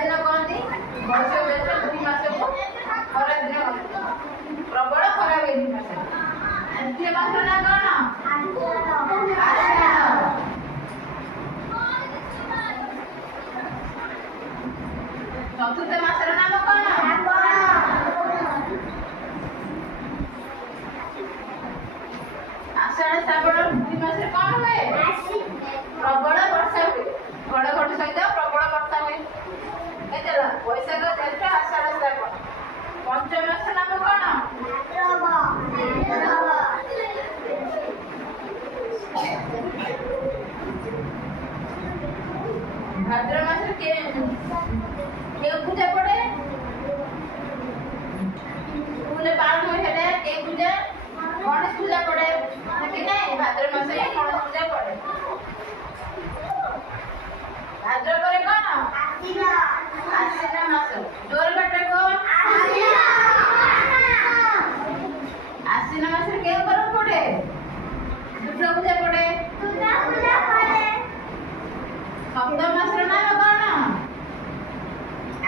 दिन कहती वर्ष देश 2 मास को खरा दिन प्रबल खरा हुए 2 मास द्वितीय मास ना कौन चतुर्थ मास नाम कौन आषाढ़ श्रावण 2 मास कौन हुए प्रबल वर्षा हुए घड़घड़ी सहित प्रबल वर्षा हुए वैशाख ज्येष्ठ आषाढ़ श्रावण पंचम मास नाम कौन भाद्र मास के पूजा पड़े पूजा पालन हुए के पूजा गणेश पूजा पड़े कि नहीं भाद्र मास में गणेश पूजा पड़े भाद्र पर कौन आश्विन मास जोर बाटे को आश्विन मास के ऊपर पड़े दुर्गा पूजा पड़े सप्तम मास नाम कौन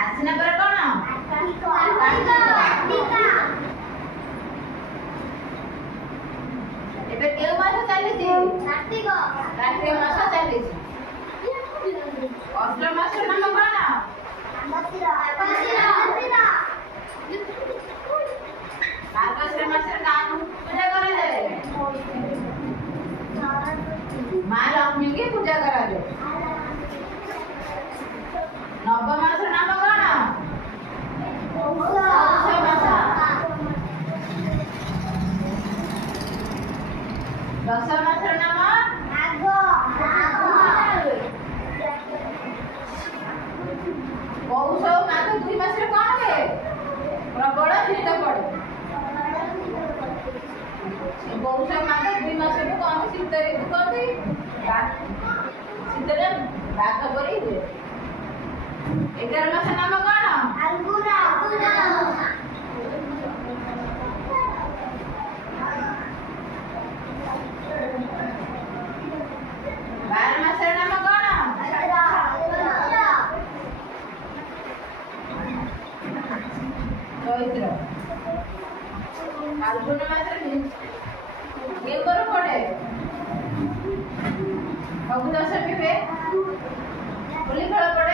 आश्विन पर कौन एबे के मास चली कार्तिक मास चली अष्टम मास नाम कौन मार्गशीर मास नाम पूजा करा जाए माँ लक्ष्मी की पूजा करा जाए नवम मास नाम कौन दस मास नाम पौष माघ 2 मास कौन हुए प्रबल शीत पड़े पौष माघ 2 मास को कौन शीत ऋतु कहती शीत बाघ परी हुए 11 मास नाम कौन 12 मास नाम कौन चैत्र फाल्गुन मास के ऊपर पड़े फगु दशमी पे होली खेल पड़े